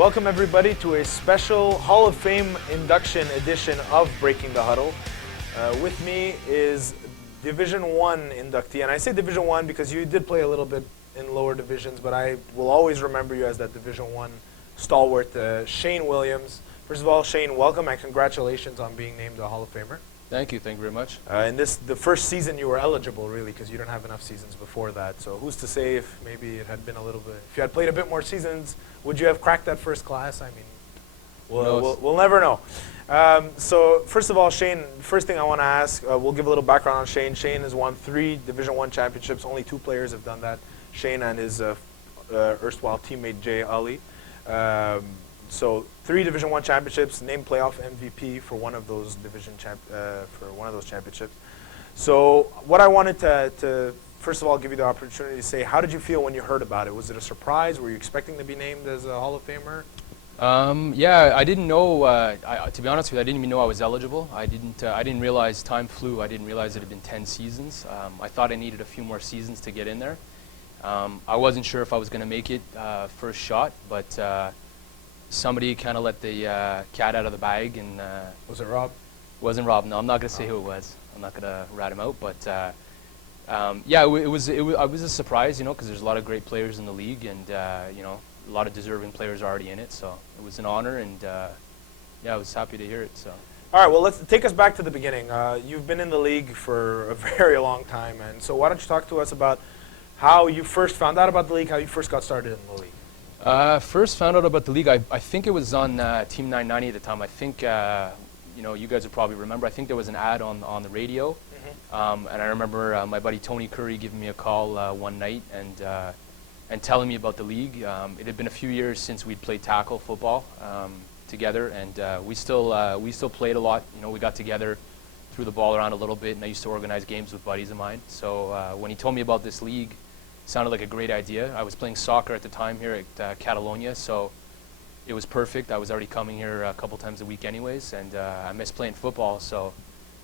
Welcome everybody to a special Hall of Fame induction edition of Breaking the Huddle. With me is Division I inductee, and I say Division I because you did play a little bit in lower divisions, but I will always remember you as that Division I stalwart, Shane Williams. First of all, Shane, welcome and congratulations on being named a Hall of Famer. Thank you very much. And the first season you were eligible, really, because you didn't have enough seasons before that. So who's to say if maybe it had been a little bit, if you had played a bit more seasons, would you have cracked that first class? I mean, we'll never know. So first of all, Shane, first thing I want to ask, we'll give a little background on Shane. Shane has won 3 Division I championships. Only 2 players have done that, Shane and his erstwhile teammate, Jay Ali. So 3 Division I championships, named playoff MVP for one of those championships. So what I wanted to first of all give you the opportunity to say, how did you feel when you heard about it? Was it a surprise? Were you expecting to be named as a Hall of Famer? Yeah, I didn't know. To be honest with you, I didn't even know I was eligible. I didn't realize time flew. I didn't realize it had been 10 seasons. I thought I needed a few more seasons to get in there. I wasn't sure if I was going to make it first shot, but somebody kind of let the cat out of the bag. And Was it Rob? Wasn't Rob. No, I'm not going to say who it was. I'm not going to rat him out. But yeah, it was a surprise, you know, because there's a lot of great players in the league, and you know, a lot of deserving players already in it. So it was an honor, and yeah, I was happy to hear it. So. All right, well, let's take us back to the beginning. You've been in the league for a very long time, and so why don't you talk to us about how you first found out about the league, how you first got started in the league? First found out about the league, I think it was on Team 990 at the time. I think, you know, you guys would probably remember, I think there was an ad on the radio. Mm-hmm. And I remember my buddy Tony Curry giving me a call one night and telling me about the league. It had been a few years since we'd played tackle football together, and we still played a lot. You know, we got together, threw the ball around a little bit, and I used to organize games with buddies of mine. So when he told me about this league, sounded like a great idea. I was playing soccer at the time here at Catalonia, so it was perfect. I was already coming here a couple times a week anyways, and I missed playing football. So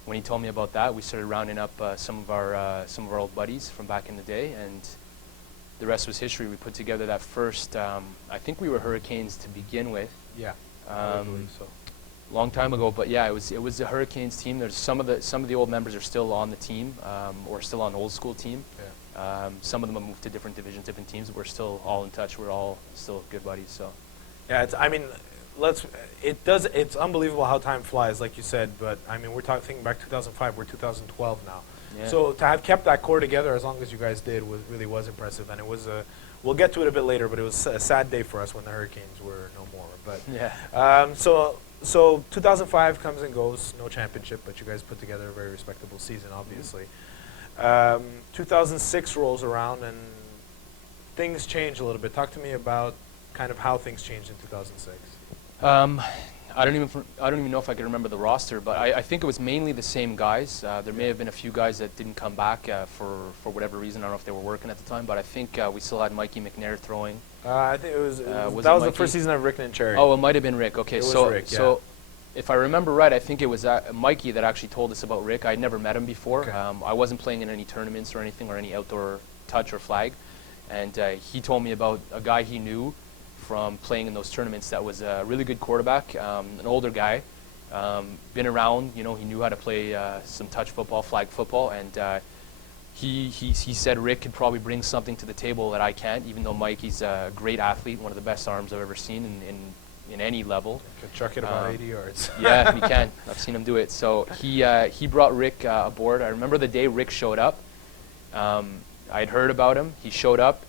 when he told me about that, we started rounding up some of our old buddies from back in the day, and the rest was history. We put together that first. I think we were Hurricanes to begin with. Yeah, I believe so. Long time ago, but yeah, it was the Hurricanes team. There's some of the old members are still on the team, or still on the old school team. Yeah. Some of them have moved to different divisions, different teams. We're still all in touch. We're all still good buddies. So, yeah, I mean, it's unbelievable how time flies, like you said. But I mean, we're thinking back 2005. We're 2012 now. yeah. So to have kept that core together as long as you guys did really was impressive, and it was we'll get to it a bit later, but it was a sad day for us when the Hurricanes were no more. But yeah. So 2005 comes and goes, no championship, but you guys put together a very respectable season, obviously. 2006 rolls around and things change a little bit. Talk to me about kind of how things changed in 2006. I don't even know if I can remember the roster, but I think it was mainly the same guys. There may have been a few guys that didn't come back for whatever reason. I don't know if they were working at the time, but I think we still had Mikey McNair throwing. I think it was that was Mikey? the first season of Rick and Cherry. Oh, it might have been Rick. Okay, It was so Rick, yeah. so if I remember right, I think it was Mikey that actually told us about Rick. I'd never met him before. Okay. I wasn't playing in any tournaments or anything, or any outdoor touch or flag, and he told me about a guy he knew from playing in those tournaments that was a really good quarterback, an older guy, been around, you know, he knew how to play some touch football, flag football, and he said Rick could probably bring something to the table that I can't, even though Mikey's a great athlete, one of the best arms I've ever seen in any level. Could chuck it about 80 yards. Yeah, he can. I've seen him do it. So he brought Rick aboard. I remember the day Rick showed up. I'd heard about him. He showed up.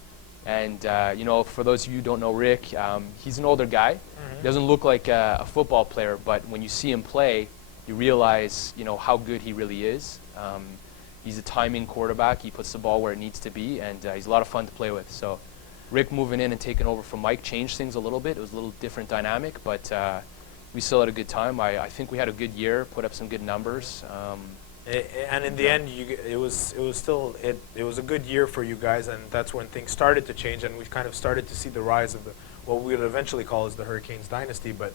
And, you know, for those of you who don't know Rick, he's an older guy. Mm-hmm. He doesn't look like a football player, but when you see him play, you realize, you know, how good he really is. He's a timing quarterback. He puts the ball where it needs to be, and he's a lot of fun to play with. So Rick moving in and taking over from Mike changed things a little bit. It was a little different dynamic, but we still had a good time. I think we had a good year, put up some good numbers. And in the end, it was a good year for you guys, and that's when things started to change, and we've kind of started to see the rise of what we would eventually call as the Hurricanes dynasty. But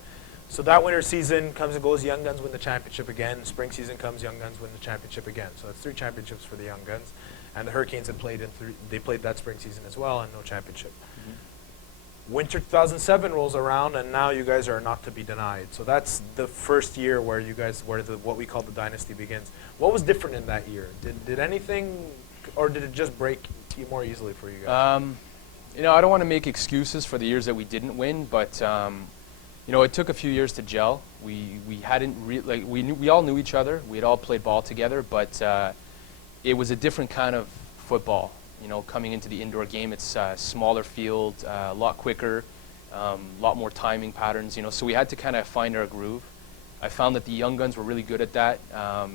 so that winter season comes and goes, Young Guns win the championship again. Spring season comes, Young Guns win the championship again. So that's 3 championships for the Young Guns, and the Hurricanes had played they played that spring season as well, and no championship. winter 2007 rolls around, and now you guys are not to be denied. So that's the first year where you guys, where what we call the dynasty begins. What was different in that year? Did anything, or did it just break more easily for you guys? You know, I don't want to make excuses for the years that we didn't win, but you know, it took a few years to gel. We hadn't like we all knew each other. We had all played ball together, but it was a different kind of football. You know, coming into the indoor game, it's a smaller field, a lot quicker, a lot more timing patterns. You know, so we had to kind of find our groove. I found that the young guns were really good at that.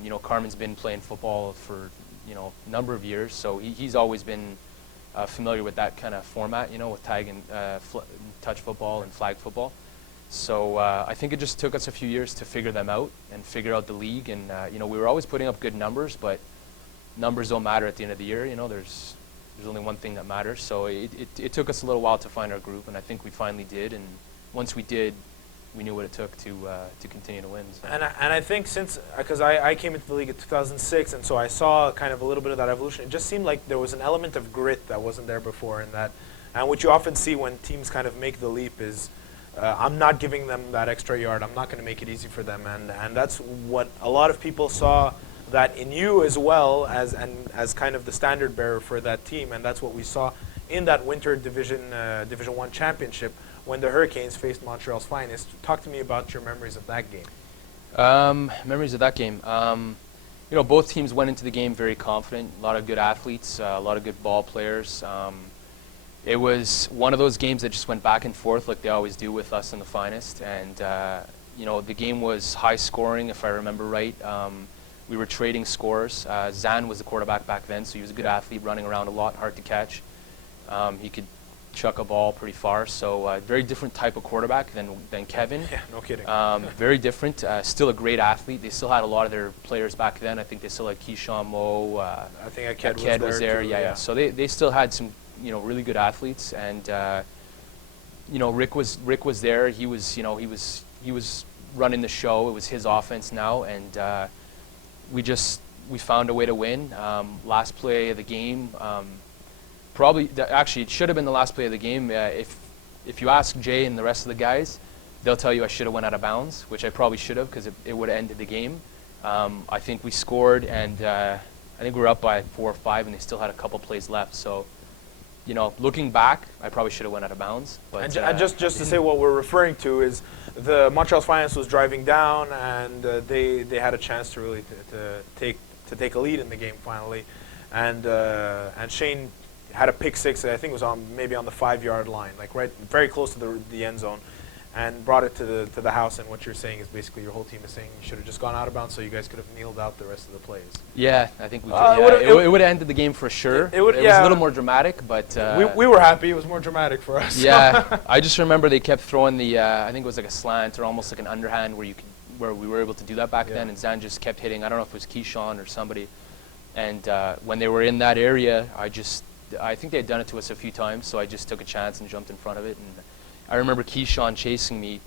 You know, Carmen's been playing football for a number of years, so he's always been familiar with that kind of format. You know, with tag and touch football and flag football. So I think it just took us a few years to figure them out and figure out the league. And you know, we were always putting up good numbers, but numbers don't matter at the end of the year. You know, there's only one thing that matters. So it took us a little while to find our groove, and I think we finally did. And once we did, we knew what it took to continue to win. So. And I think since, because I came into the league in 2006, and so I saw kind of a little bit of that evolution. It just seemed like there was an element of grit that wasn't there before, and what you often see when teams kind of make the leap is, I'm not giving them that extra yard. I'm not going to make it easy for them, and that's what a lot of people saw that in you as well as kind of the standard bearer for that team, and that's what we saw in that winter Division 1 championship when the Hurricanes faced Montreal's Finest. Talk to me about your memories of that game. Memories of that game. You know, both teams went into the game very confident. A lot of good athletes, a lot of good ball players. It was one of those games that just went back and forth like they always do with us in the Finest. And, you know, the game was high scoring, if I remember right. We were trading scores. Zan was the quarterback back then, so he was a good athlete, running around a lot, hard to catch. He could chuck a ball pretty far. So very different type of quarterback than Kevin. Yeah, no kidding. Very different. Still a great athlete. They still had a lot of their players back then. I think they still had Keyshawn Moe. I think Aked was there. too, Yeah. So they still had some really good athletes, and Rick was there. He was running the show. It was his offense now, and we found a way to win. Last play of the game, actually it should have been the last play of the game. If you ask Jay and the rest of the guys, they'll tell you I should have went out of bounds, which I probably should have, because it would have ended the game. I think we scored, and I think we were up by 4 or 5, and they still had a couple plays left. So, looking back, I probably should have went out of bounds. But and just to say what we're referring to is the Montreal's Finest was driving down, and they had a chance to really to take a lead in the game finally, and Shane had a pick six. I think it was maybe on the 5-yard line, like right very close to the end zone, and brought it to the house. And what you're saying is basically your whole team is saying you should have just gone out of bounds so you guys could have kneeled out the rest of the plays. Yeah, I think we could. It would have ended the game for sure. It was a little more dramatic, but we were happy. It was more dramatic for us. Yeah, I just remember they kept throwing the I think it was like a slant or almost like an underhand where we were able to do that back then, and Zan just kept hitting. I don't know if it was Keyshawn or somebody, and when they were in that area, I think they had done it to us a few times, so I just took a chance and jumped in front of it. And I remember Keyshawn chasing me,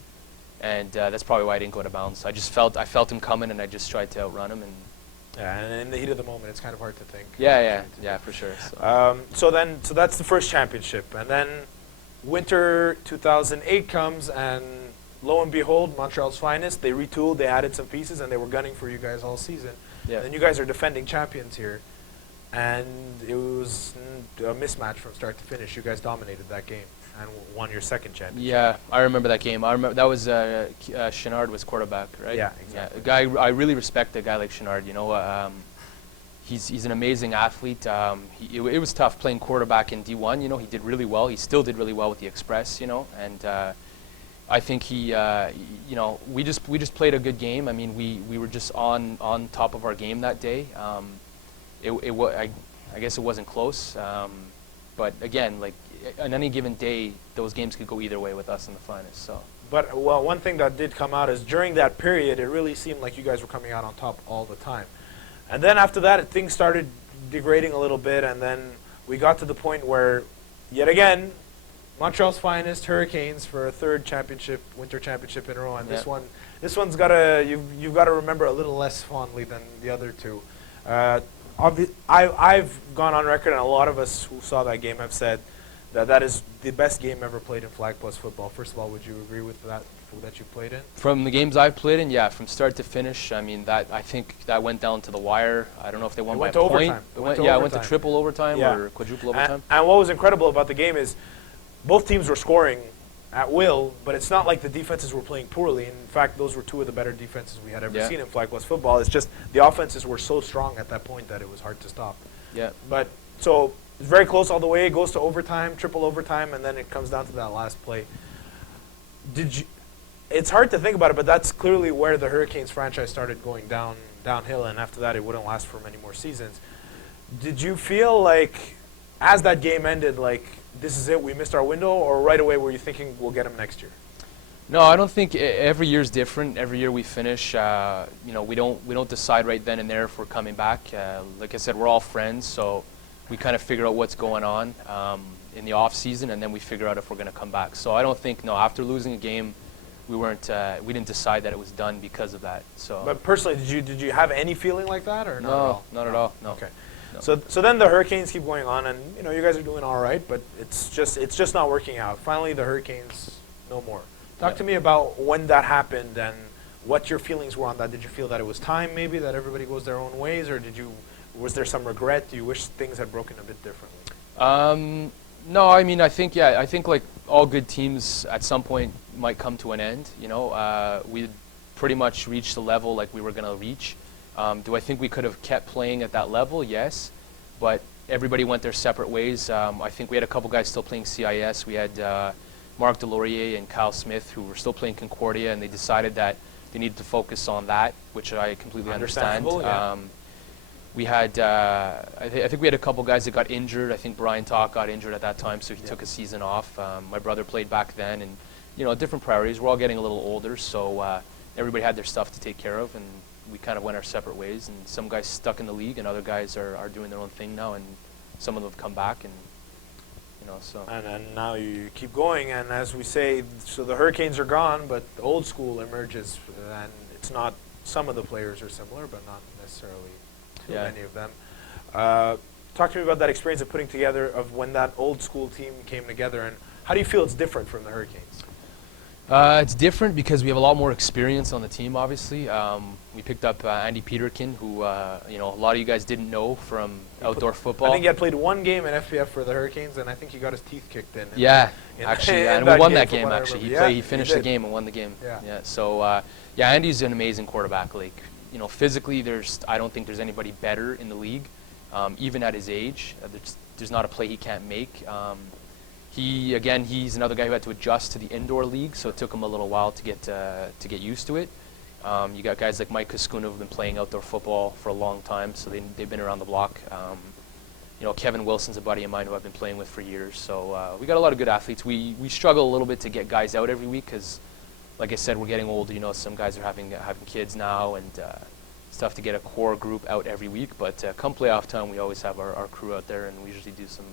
and that's probably why I didn't go to bounds. I felt him coming, and I just tried to outrun him. And yeah, and in the heat of the moment, it's kind of hard to think. Yeah, for sure. So that's the first championship, and then winter 2008 comes, and lo and behold, Montreal's Finest, they retooled, they added some pieces, and they were gunning for you guys all season. Yeah. And you guys are defending champions here, and it was a mismatch from start to finish. You guys dominated that game and won your second championship. Yeah, I remember that game. I remember that was Chenard was quarterback, right? Yeah, exactly. Yeah, a guy I really respect a guy like Chenard. He's an amazing athlete. It was tough playing quarterback in D1. He did really well. He still did really well with the Express. And I think we just played a good game. I mean, we were just on top of our game that day. I guess it wasn't close, but again, like on any given day, those games could go either way with us in the Finest. So. But one thing that did come out is during that period, it really seemed like you guys were coming out on top all the time. And then after that, things started degrading a little bit, and then we got to the point where, yet again, Montreal's Finest, Hurricanes for a third championship, winter championship in a row, and this one's you've got to remember a little less fondly than the other two. I've gone on record, and a lot of us who saw that game have said that is the best game ever played in Flag Plus football. First of all, would you agree with that you played in? From the games I've played in, yeah, from start to finish. I mean, I think that went down to the wire. I don't know if they won by a point. Overtime. It went to triple overtime or quadruple overtime. And what was incredible about the game is both teams were scoring at will, but it's not like the defenses were playing poorly. In fact, those were two of the better defenses we had ever seen in Flag Plus football. It's just the offenses were so strong at that point that it was hard to stop. Yeah. But so it's very close all the way. It goes to overtime, triple overtime, and then it comes down to that last play. It's hard to think about it, but that's clearly where the Hurricanes franchise started going downhill, and after that, it wouldn't last for many more seasons. Did you feel like, as that game ended, like this is it, we missed our window, or right away were you thinking we'll get them next year? No, I don't think every year is different. Every year we finish, we don't decide right then and there if we're coming back. Like I said, we're all friends, so we kind of figure out what's going on in the off season, and then we figure out if we're going to come back. So I don't think after losing a game, we didn't decide that it was done because of that. So. But personally, did you have any feeling like that, or not at all? Not at all. No. Okay. No. So then the Hurricanes keep going on, and you guys are doing all right, but it's just not working out. Finally, the Hurricanes no more. Talk to me about when that happened and what your feelings were on that. Did you feel that it was time, maybe, that everybody goes their own ways, or was there some regret? Do you wish things had broken a bit differently? No, I mean, I think like all good teams at some point might come to an end. We pretty much reached the level like we were going to reach. Do I think we could have kept playing at that level? Yes, but everybody went their separate ways. I think we had a couple guys still playing CIS. We had Mark Delorier and Kyle Smith who were still playing Concordia, and they decided that they needed to focus on that, which I completely understand. Yeah. We had, I think we had a couple guys that got injured. I think Brian Talk got injured at that time, so he took a season off. My brother played back then, and different priorities. We're all getting a little older, so everybody had their stuff to take care of, and we kind of went our separate ways. And some guys stuck in the league, and other guys are doing their own thing now, and some of them have come back, and so. And now you keep going, and as we say, so the Hurricanes are gone, but the old school emerges, and it's not. Some of the players are similar, but not necessarily. Many of them. Talk to me about that experience of putting together, of when that old school team came together, and how do you feel it's different from the Hurricanes? It's different because we have a lot more experience on the team, obviously. We picked up Andy Peterkin, who a lot of you guys didn't know from outdoor football. I think he had played one game in FPF for the Hurricanes, and I think he got his teeth kicked in. Actually, and we won that game, actually. He finished the game and won the game. So, Andy's an amazing quarterback. Like, physically, I don't think there's anybody better in the league, even at his age. There's not a play he can't make. He's another guy who had to adjust to the indoor league, so it took him a little while to get used to it. You got guys like Mike Kaskuna who've been playing outdoor football for a long time, so they've been around the block. Kevin Wilson's a buddy of mine who I've been playing with for years. So we got a lot of good athletes. We struggle a little bit to get guys out every week because, like I said, we're getting old. Some guys are having kids now, and it's tough to get a core group out every week. But come playoff time, we always have our crew out there, and we usually do some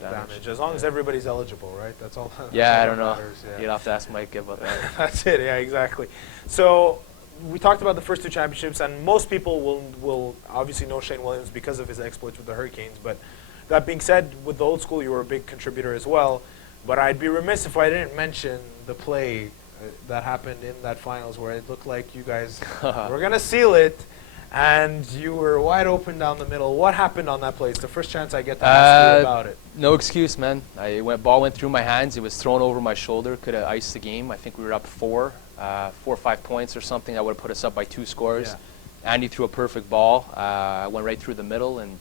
damage. As long as everybody's eligible, right? That's all. I don't know. You'd have to ask Mike about that. That's it. Yeah, exactly. So we talked about the first two championships, and most people will obviously know Shane Williams because of his exploits with the Hurricanes. But that being said, with the old school, you were a big contributor as well. But I'd be remiss if I didn't mention the play that happened in that finals where it looked like you guys were going to seal it, and you were wide open down the middle. What happened on that play? It's the first chance I get to ask you about it. No excuse, man. Ball went through my hands. It was thrown over my shoulder. Could have iced the game. I think we were up 4 or 5 points or something. That would have put us up by 2 scores. Yeah. Andy threw a perfect ball. Went right through the middle and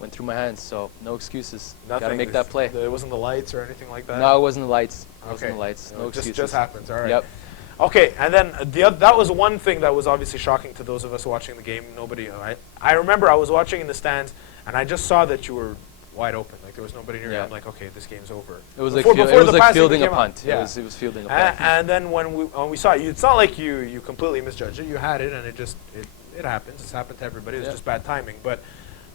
went through my hands. So no excuses. Got to make that play. It wasn't the lights or anything like that? No, it wasn't the lights. Okay. It wasn't the lights. No excuses. Just happens. All right. Yep. Okay, and then that was one thing that was obviously shocking to those of us watching the game. I remember I was watching in the stands, and I just saw that you were wide open. Like there was nobody near you. I'm like, okay, this game's over. It was like fielding a punt. Yeah. It was fielding a punt. And then when we saw it, it's not like you completely misjudged it. You had it, and it happens. It's happened to everybody. It was just bad timing. But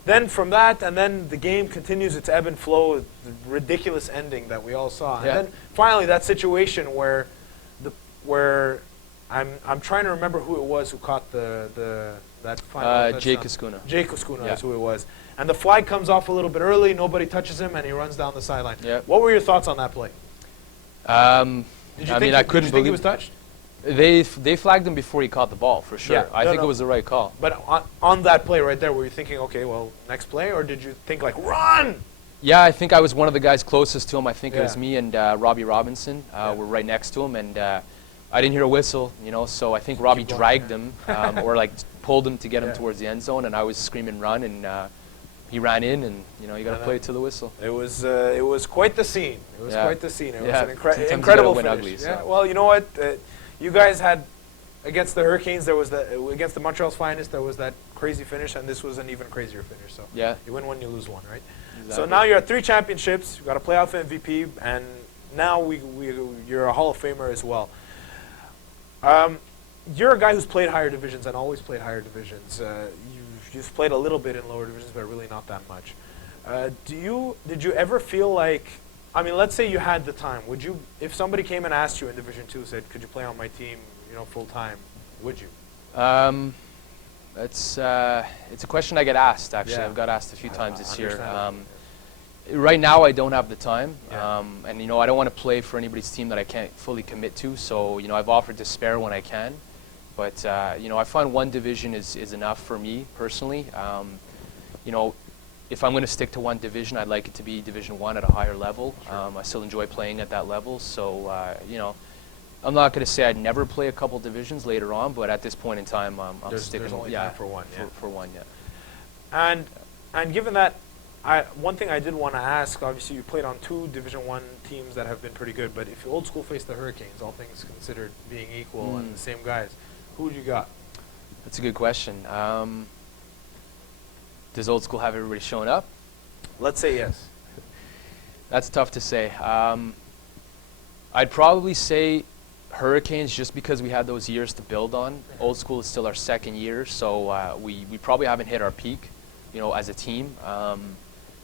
then from that, and then the game continues its ebb and flow, the ridiculous ending that we all saw. And then finally that situation where I'm trying to remember who it was who caught the that final Jay touchdown? Cascuna. Jay Cascuna Yeah. is who it was. And the flag comes off a little bit early. Nobody touches him, and he runs down the sideline. Yep. What were your thoughts on that play? Did you I think mean, he- I did you couldn't think he believe was touched? they flagged him before he caught the ball for sure. Yeah, I no, think no. it was the right call. But on that play right there, were you thinking, okay, well, next play, or did you think like, run? Yeah, I think I was one of the guys closest to him. I think it was Yeah. me and Robbie Robinson were right next to him, and I didn't hear a whistle, so I think Robbie going, dragged yeah. him or like pulled him to get him Yeah. towards the end zone, and I was screaming run, and he ran in, and you got to And play then- it to the whistle. It was quite the scene. It was Yeah. quite the scene. It Yeah, was an sometimes you incredible gotta win finish. ugly, Yeah. so. Well, you know what? You guys had against the Hurricanes. There was against the Montreal's finest. There was that crazy finish, and this was an even crazier finish. So Yeah. you win one, you lose one, right? So Exactly. now you're at 3 championships. You got a playoff MVP, and now you're a Hall of Famer as well. You're a guy who's played higher divisions and always played higher divisions. You've played a little bit in lower divisions, but really not that much. Did you ever feel like, I mean, let's say you had the time. Would you, if somebody came and asked you in Division 2, said, "Could you play on my team, full time?" Would you? It's a question I get asked, actually. Yeah. I've got asked a few times this year. Understandable. Right now, I don't have the time, Yeah. and I don't want to play for anybody's team that I can't fully commit to. So I've offered to spare when I can, but I find one division is enough for me personally. If I'm going to stick to one division, I'd like it to be Division 1 at a higher level. Sure. I still enjoy playing at that level, so I'm not going to say I'd never play a couple divisions later on, but at this point in time, I'm sticking. There's only time for one. Yeah. for one, yeah. And given that, one thing I did want to ask, obviously you played on 2 Division 1 teams that have been pretty good, but if Old School faced the Hurricanes, all things considered being equal and the same guys, who would you got? That's a good question. Does Old School have everybody showing up? Let's say yes. That's tough to say. I'd probably say Hurricanes just because we had those years to build on. Old School is still our second year, so we probably haven't hit our peak, as a team.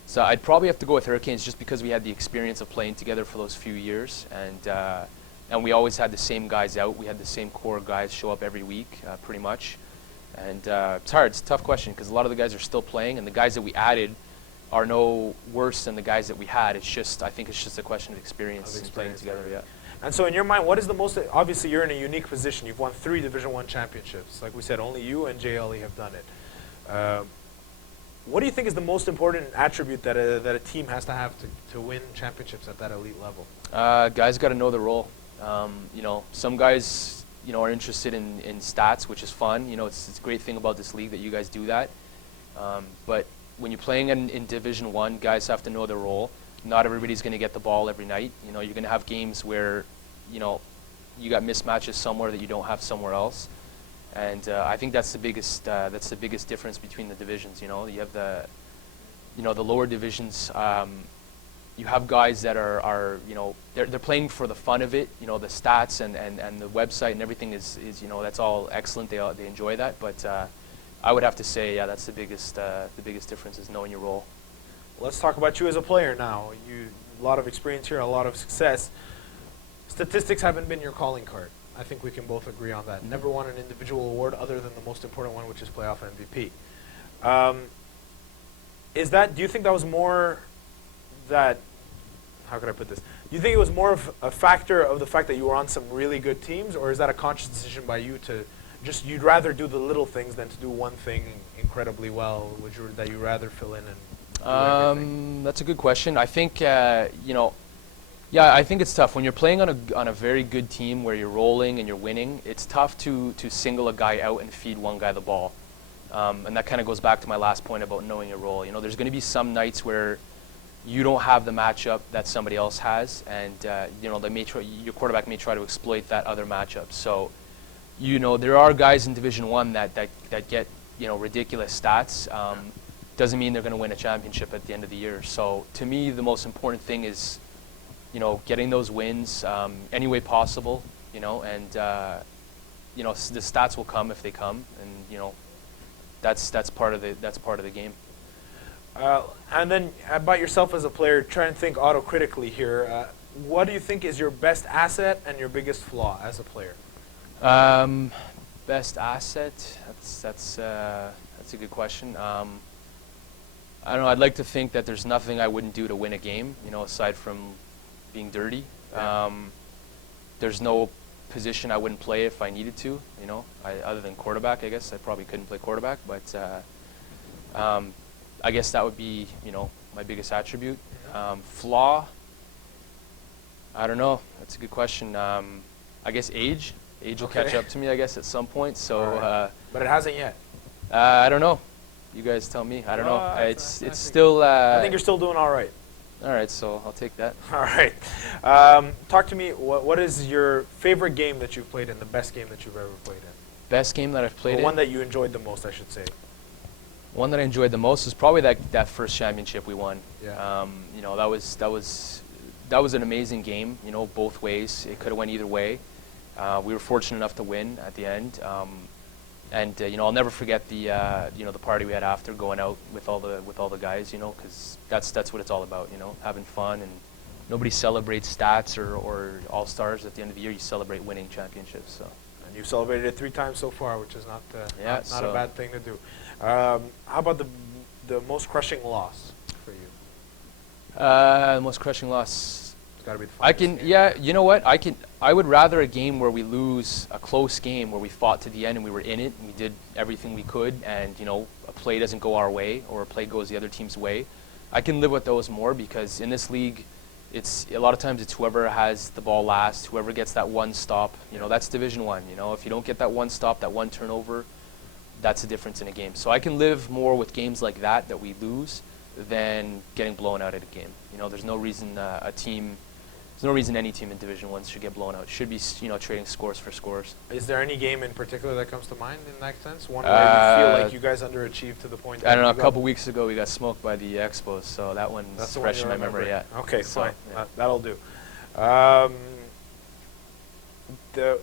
So I'd probably have to go with Hurricanes just because we had the experience of playing together for those few years, and we always had the same guys out. We had the same core guys show up every week, pretty much. And it's hard. It's a tough question because a lot of the guys are still playing, and the guys that we added are no worse than the guys that we had. I think it's just a question of experience and playing together. Yeah. And so in your mind, what is the most, obviously you're in a unique position. You've won 3 Division 1 championships. Like we said, only you and JLE have done it. What do you think is the most important attribute that a team has to have to win championships at that elite level? Guys got to know their role. Some guys, are interested in stats, which is fun. It's a great thing about this league that you guys do that. But when you're playing in Division 1, guys have to know their role. Not everybody's going to get the ball every night. You're going to have games where, you got mismatches somewhere that you don't have somewhere else. And I think that's the biggest difference between the divisions. You have the lower divisions. You have guys that are they're playing for the fun of it. The stats and the website and everything is that's all excellent. They enjoy that. But I would have to say, yeah, that's the biggest difference is knowing your role. Let's talk about you as a player now. A lot of experience here, a lot of success. Statistics haven't been your calling card. I think we can both agree on that. Never won an individual award other than the most important one, which is playoff MVP. Do you think that was more that, how could I put this? Do you think it was more of a factor of the fact that you were on some really good teams, or is that a conscious decision by you to you'd rather do the little things than to do one thing incredibly well, that you rather fill in and do everything? That's a good question. I think, I think it's tough. When you're playing on a very good team where you're rolling and you're winning, it's tough to single a guy out and feed one guy the ball. And that kind of goes back to my last point about knowing your role. There's going to be some nights where you don't have the matchup that somebody else has, and your quarterback may try to exploit that other matchup. So, there are guys in Division 1 that get ridiculous stats. Doesn't mean they're going to win a championship at the end of the year. So, to me, the most important thing is getting those wins any way possible. And the stats will come if they come, and that's part of the game. And then about yourself as a player, try and think autocritically here. What do you think is your best asset and your biggest flaw as a player? Best asset? That's a good question. I don't know. I'd like to think that there's nothing I wouldn't do to win a game. You know, aside from being dirty. Yeah. There's no position I wouldn't play if I needed to. You know, other than quarterback, I guess I probably couldn't play quarterback. But I guess that would be, you know, my biggest attribute. Flaw? I don't know. That's a good question. I guess age. Age will catch up to me, I guess, at some point. So, Right. But it hasn't yet. I don't know. You guys tell me. I don't know. It's still. I think you're still doing all right. All right, so I'll take that. All right. Talk to me. What is your favorite game that you've played in? The best game that you've ever played in? Best game that I've played in? One that you enjoyed the most, I should say. One that I enjoyed the most was probably that first championship we won. Yeah. You know, that was an amazing game. You know, both ways. It could have went either way. We were fortunate enough to win at the end. And you know, I'll never forget the you know, the party we had after, going out with all the guys. You know, because that's what it's all about. You know, having fun, and nobody celebrates stats or all stars at the end of the year. You celebrate winning championships. So. And you've celebrated it 3 times so far, which is not not a bad thing to do. How about the most crushing loss for you? Most crushing loss. It's got to be the I finals can, game. yeah. You know what? I would rather a game where we lose, a close game where we fought to the end and we were in it and we did everything we could, and you know, a play doesn't go our way or a play goes the other team's way. I can live with those more, because in this league, it's a lot of times it's whoever has the ball last, whoever gets that one stop. You know, that's Division 1. You know, if you don't get that one stop, that one turnover, that's the difference in a game. So I can live more with games like that we lose than getting blown out at a game. You know, there's no reason there's no reason any team in Division 1 should get blown out. It should be, you know, trading scores for scores. Is there any game in particular that comes to mind in that sense? One where you feel like you guys underachieved to the point that I don't know, a couple weeks ago we got smoked by the Expos, so that one's that's fresh in my memory. Yeah. Okay, so, fine. yeah. That'll do.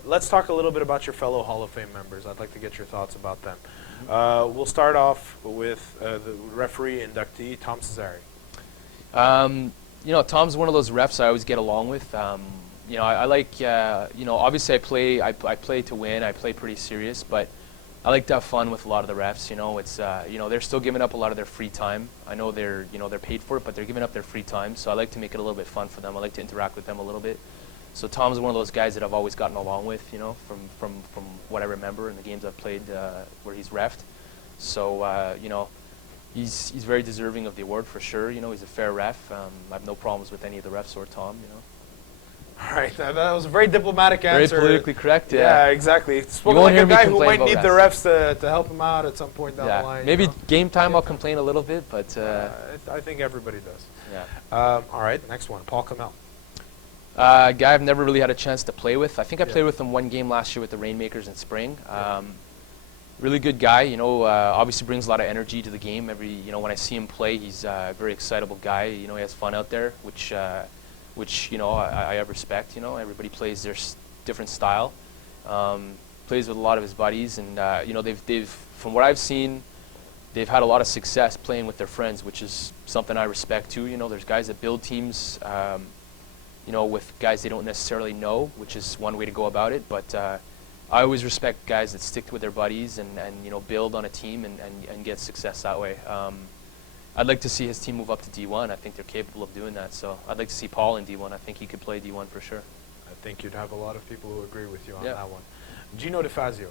Let's talk a little bit about your fellow Hall of Fame members. I'd like to get your thoughts about them. We'll start off with the referee inductee, Tom Cesare. You know, Tom's one of those refs I always get along with. You know, I like, you know, obviously I play to win. I play pretty serious, but I like to have fun with a lot of the refs. You know, it's, you know, they're still giving up a lot of their free time. I know they're, you know, they're paid for it, but they're giving up their free time. So I like to make it a little bit fun for them. I like to interact with them a little bit. So Tom's one of those guys that I've always gotten along with, you know, from what I remember in the games I've played where he's reffed. So, you know, he's very deserving of the award for sure. You know, he's a fair ref. I have no problems with any of the refs or Tom, you know. All right, that was a very diplomatic answer. Very politically correct, yeah. Yeah, exactly. Spoken like a guy who might need the refs to help him out at some point down the line. Maybe you know? Game time I'll complain a little bit, but... I think everybody does. Yeah. All right, next one, Paul Kamel. Guy I've never really had a chance to play with. I think I played with him one game last year with the Rainmakers in spring. Really good guy, you know, obviously brings a lot of energy to the game. You know, when I see him play, he's a very excitable guy. You know, he has fun out there, which you know, I respect. You know, everybody plays their different style. Plays with a lot of his buddies, and you know, they've from what I've seen, they've had a lot of success playing with their friends, which is something I respect too. You know, there's guys that build teams, you know, with guys they don't necessarily know, which is one way to go about it. But I always respect guys that stick with their buddies and you know, build on a team and get success that way. I'd like to see his team move up to D1. I think they're capable of doing that. So I'd like to see Paul in D1. I think he could play D1 for sure. I think you'd have a lot of people who agree with you on Yeah. that one. Gino DeFazio.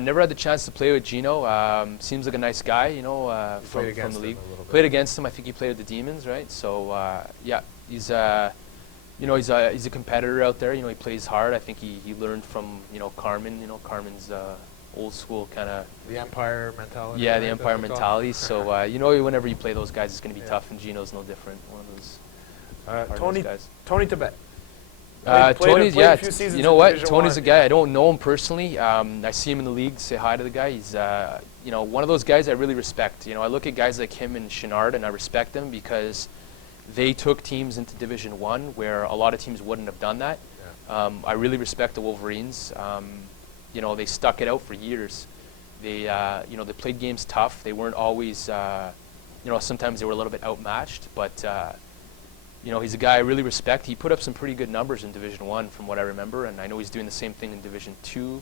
Never had the chance to play with Gino. Seems like a nice guy, you know, from the league. Played against him. I think he played with the Demons, right? So yeah, he's you know, he's a competitor out there. You know, he plays hard. I think he learned from, you know, Carmen. You know, Carmen's old school kind of. The Empire mentality. Yeah, right? the Empire mentality. So you know, whenever you play those guys, it's going to be tough, and Gino's no different. One of those. Tony Tibet. Tony's, yeah. You know what? Division Tony's 1. a guy. I don't know him personally. I see him in the league. Say hi to the guy. He's, you know, one of those guys I really respect. You know, I look at guys like him and Chenard, and I respect them because they took teams into Division 1 where a lot of teams wouldn't have done that. Yeah. I really respect the Wolverines. You know, they stuck it out for years. They, you know, they played games tough. They weren't always, you know, sometimes they were a little bit outmatched, but you know, he's a guy I really respect. He put up some pretty good numbers in Division I from what I remember, and I know he's doing the same thing in Division II.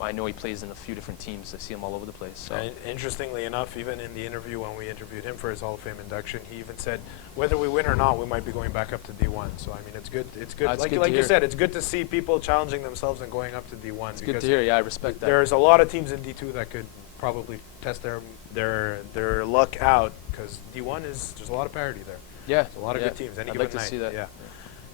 I know he plays in a few different teams. I see him all over the place. So. And interestingly enough, even in the interview when we interviewed him for his Hall of Fame induction, he even said whether we win or not, we might be going back up to D1. So I mean, it's good. It's good. It's like good to you hear. said, it's good to see people challenging themselves and going up to D1. It's good to hear. Yeah, I respect that. There's a lot of teams in D2 that could probably test their luck out because D1 is there's a lot of parity there. Yeah, There's a lot of good teams. Any I'd given like to night. see that. Yeah.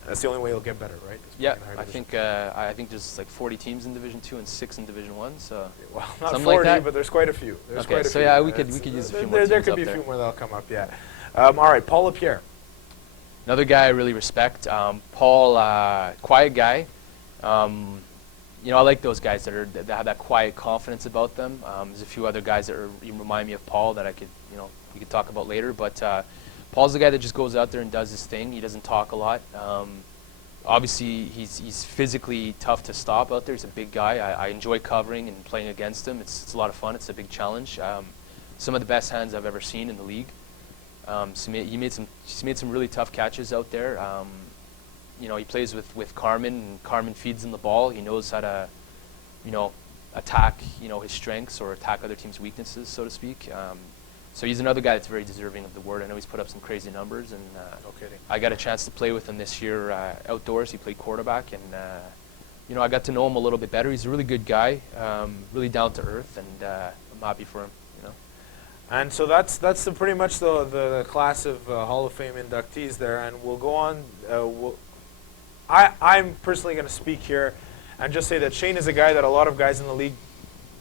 That's the only way it'll get better, right? Is Yeah, playing in higher I division. think I think there's like 40 teams in Division II and 6 in Division I. So Well, not something 40, like that. but there's quite a few. There's Okay, quite a so few. yeah, we could It's- use a few there, more There teams could up be a there. few more that'll come up. Yeah. All right, Paul Lapierre. another guy I really respect, Paul, quiet guy. You know, I like those guys that have that quiet confidence about them. There's a few other guys that remind me of Paul that we could talk about later. But Paul's the guy that just goes out there and does his thing. He doesn't talk a lot. Obviously, he's physically tough to stop out there. He's a big guy. I enjoy covering and playing against him. It's a lot of fun. It's a big challenge. Some of the best hands I've ever seen in the league. He's made some really tough catches out there. You know, he plays with Carmen, and Carmen feeds him the ball. He knows how to, you know, attack, you know, his strengths or attack other teams' weaknesses, so to speak. So he's another guy that's very deserving of the word. I know he's put up some crazy numbers, and No kidding. I got a chance to play with him this year outdoors. He played quarterback, and you know, I got to know him a little bit better. He's a really good guy, really down to earth, and I'm happy for him. You know. And so that's pretty much the class of Hall of Fame inductees there, and we'll go on. I'm personally going to speak here and just say that Shane is a guy that a lot of guys in the league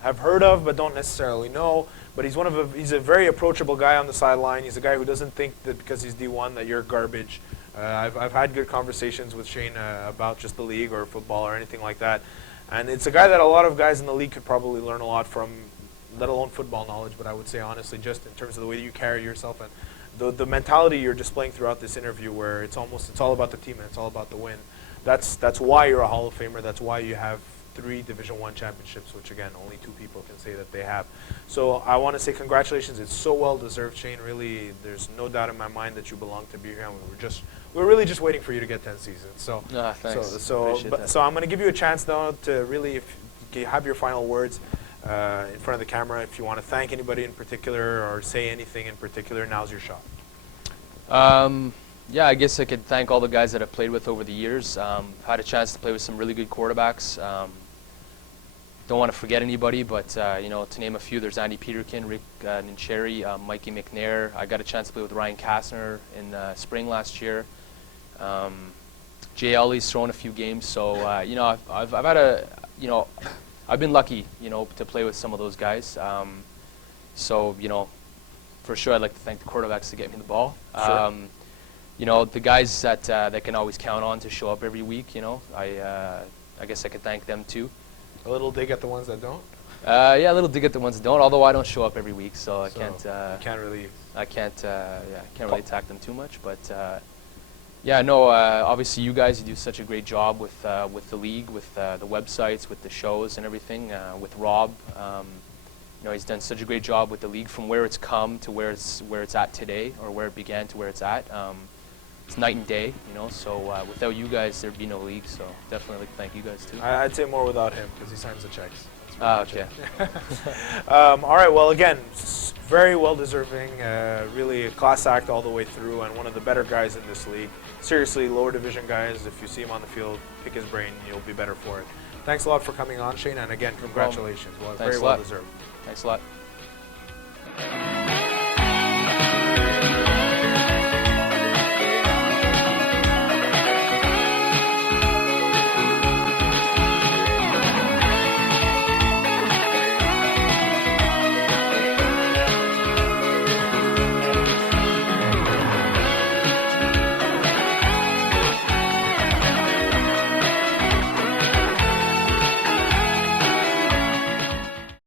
have heard of but don't necessarily know. But he's a very approachable guy on the sideline. He's a guy who doesn't think that because he's D1 that you're garbage. I've had good conversations with Shane about just the league or football or anything like that. And it's a guy that a lot of guys in the league could probably learn a lot from, let alone football knowledge, but I would say honestly just in terms of the way that you carry yourself and the mentality you're displaying throughout this interview where it's all about the team and it's all about the win. That's why you're a Hall of Famer. That's why you have 3 Division I championships, which again, only 2 people can say that they have. So I want to say congratulations. It's so well deserved, Shane. Really, there's no doubt in my mind that you belong to be here. And we're really just waiting for you to get 10 seasons. So, Thanks. so I'm going to give you a chance now to really, if you have your final words in front of the camera. If you want to thank anybody in particular or say anything in particular, now's your shot. Yeah, I guess I could thank all the guys that I've played with over the years. Had a chance to play with some really good quarterbacks. Don't want to forget anybody, but you know, to name a few, there's Andy Peterkin, Rick Nincheri, Mikey McNair. I got a chance to play with Ryan Kastner in spring last year. Jay Ellie's thrown a few games, so you know, I've had I've been lucky, you know, to play with some of those guys. So you know, for sure, I'd like to thank the quarterbacks to get me the ball. Sure. You know, the guys that can always count on to show up every week. You know, I guess I could thank them too. A little dig at the ones that don't. Yeah, a little dig at the ones that don't. Although I don't show up every week, so I So can't. you can't really. I can't. Yeah, I can't really attack them too much. But yeah, no. Obviously, you guys do such a great job with the league, with the websites, with the shows and everything. With Rob, you know, he's done such a great job with the league from where it's come to where it's at today, or where it began to where it's at. It's night and day, you know. So without you guys, there'd be no league. So definitely like to thank you guys too. I'd say more without him because he signs the checks. Okay. All right. Well, again, very well deserving. Really a class act all the way through, and one of the better guys in this league. Seriously, lower division guys. If you see him on the field, pick his brain. You'll be better for it. Thanks a lot for coming on, Shane, and again, congratulations. Well, Thanks very a well lot. deserved. Thanks a lot.